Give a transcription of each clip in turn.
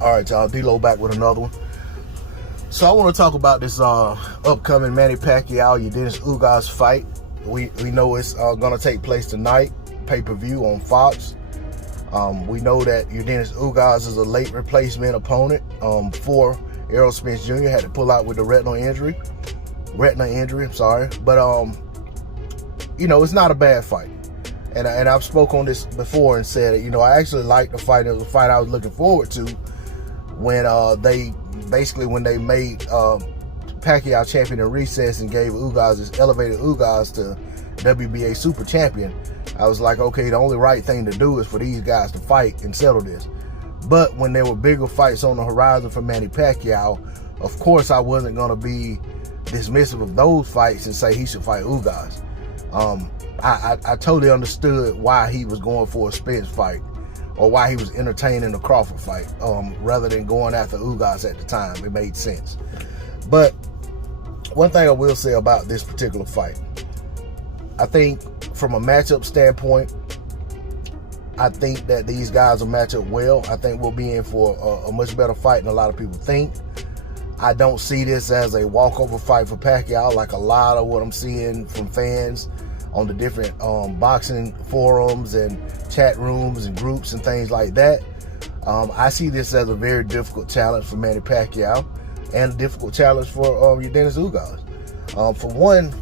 All right, y'all, D-Lo back with another one. So I want to talk about this upcoming Manny Pacquiao Yordenis Ugas fight. We know it's going to take place tonight, pay-per-view on Fox. We know that Yordenis Ugas is a late replacement opponent for Errol Spence Jr. Had to pull out with the retina injury. I'm sorry, but you know, it's not a bad fight. And I've spoke on this before and said it. You know, I actually liked the fight. It was a fight I was looking forward to when they made Pacquiao champion in recess and gave elevated Ugas to WBA super champion. I was like, okay, the only right thing to do is for these guys to fight and settle this. But when there were bigger fights on the horizon for Manny Pacquiao, of course I wasn't going to be dismissive of those fights and say he should fight Ugas. I totally understood why he was going for a Spence fight, or why he was entertaining the Crawford fight, rather than going after Ugas at the time. It made sense. But one thing I will say about this particular fight, I think from a matchup standpoint, I think that these guys will match up well. I think we'll be in for a much better fight than a lot of people think. I don't see this as a walkover fight for Pacquiao, like a lot of what I'm seeing from fans on the different boxing forums and chat rooms and groups and things like that. I see this as a very difficult challenge for Manny Pacquiao and a difficult challenge for Yordenis Ugas. For one,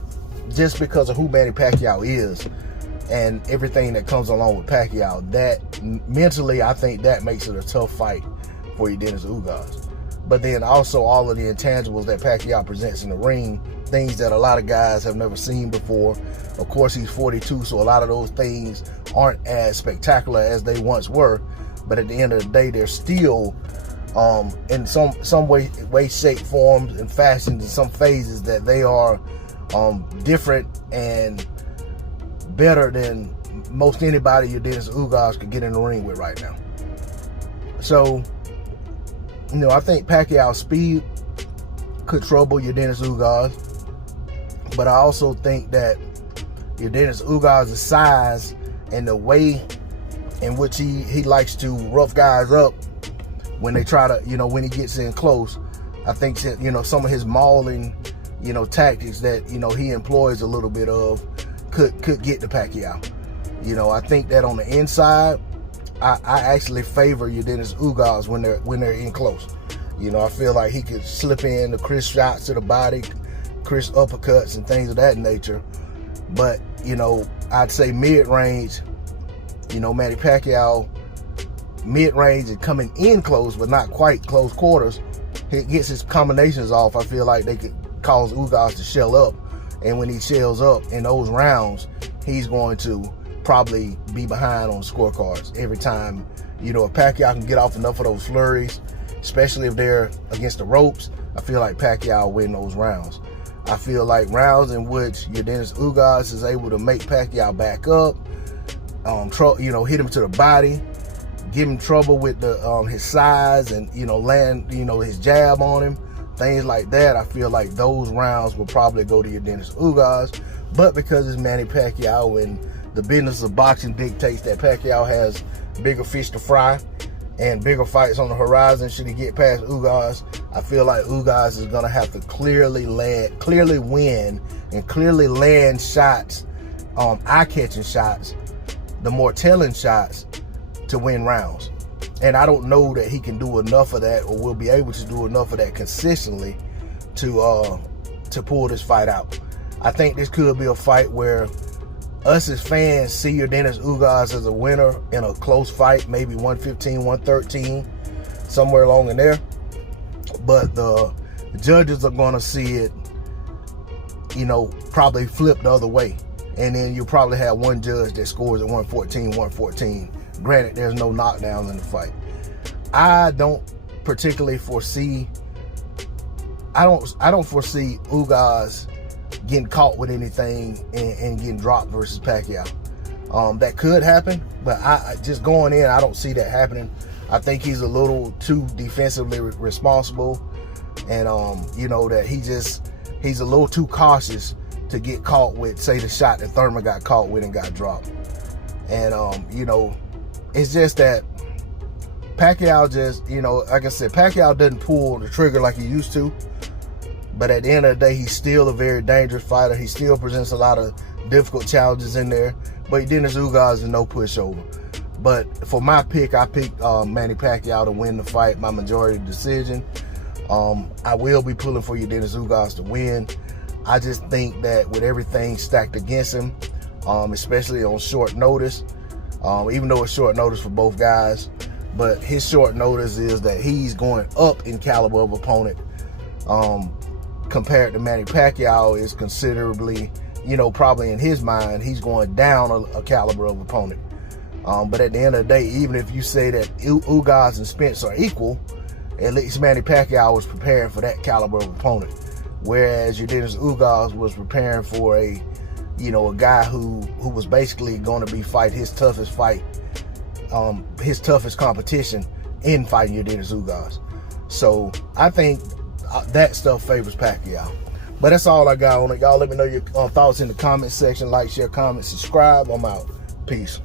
just because of who Manny Pacquiao is and everything that comes along with Pacquiao, that mentally I think that makes it a tough fight for Yordenis Ugas. But then also all of the intangibles that Pacquiao presents in the ring, things that a lot of guys have never seen before. Of course, he's 42, so a lot of those things aren't as spectacular as they once were. But at the end of the day, they're still in some way, shape, forms, and fashions, in some phases that they are different and better than most anybody Yordenis Ugas could get in the ring with right now. So, you know, I think Pacquiao's speed could trouble Yordenis Ugas, but I also think that Yordenis Ugas' size and the way in which he likes to rough guys up when they try to, you know, when he gets in close, I think that, you know, some of his mauling, you know, tactics that, you know, he employs a little bit of could get to Pacquiao. You know, I think that on the inside, I actually favor Yordenis Ugas when they're in close. You know, I feel like he could slip in the crisp shots to the body, crisp uppercuts and things of that nature. But, you know, I'd say mid-range, you know, Manny Pacquiao, mid-range and coming in close, but not quite close quarters, he gets his combinations off. I feel like they could cause Ugas to shell up. And when he shells up in those rounds, he's going to probably be behind on scorecards every time. You know, if Pacquiao can get off enough of those flurries, especially if they're against the ropes, I feel like Pacquiao will win those rounds. I feel like rounds in which Yordenis Ugas is able to make Pacquiao back up, you know, hit him to the body, give him trouble with his size, and, you know, land, you know, his jab on him, things like that. I feel like those rounds will probably go to Yordenis Ugas. But because it's Manny Pacquiao and the business of boxing dictates that Pacquiao has bigger fish to fry and bigger fights on the horizon should he get past Ugas, I feel like Ugas is going to have to clearly win and clearly land shots, eye-catching shots, the more telling shots to win rounds. And I don't know that he can do enough of that, or will be able to do enough of that consistently to pull this fight out. I think this could be a fight where us as fans see Yordenis Ugas as a winner in a close fight, maybe 115, 113, somewhere along in there. But the judges are going to see it, you know, probably flip the other way. And then you'll probably have one judge that scores at 114, 114. Granted, there's no knockdowns in the fight. I don't particularly foresee, I don't foresee Ugas getting caught with anything and getting dropped versus Pacquiao. That could happen, but I just going in, I don't see that happening. I think he's a little too defensively responsible, and you know, that he's a little too cautious to get caught with, say, the shot that Thurman got caught with and got dropped. And you know, it's just that Pacquiao just, you know, like I said, Pacquiao doesn't pull the trigger like he used to. But at the end of the day, he's still a very dangerous fighter. He still presents a lot of difficult challenges in there. But Yordenis Ugas is no pushover. But for my pick, I picked Manny Pacquiao to win the fight, my majority decision. I will be pulling for Yordenis Ugas to win. I just think that with everything stacked against him, especially on short notice, even though it's short notice for both guys, but his short notice is that he's going up in caliber of opponent. Compared to Manny Pacquiao is considerably, you know, probably in his mind, he's going down a caliber of opponent. But at the end of the day, even if you say that Ugas and Spence are equal, at least Manny Pacquiao was preparing for that caliber of opponent. Whereas Yordenis Ugas was preparing for a guy who was basically going to be his toughest fight, his toughest competition in fighting Yordenis Ugas. So I think that stuff favors Pacquiao. But that's all I got on it. Y'all let me know your thoughts in the comment section. Like, share, comment, subscribe. I'm out. Peace.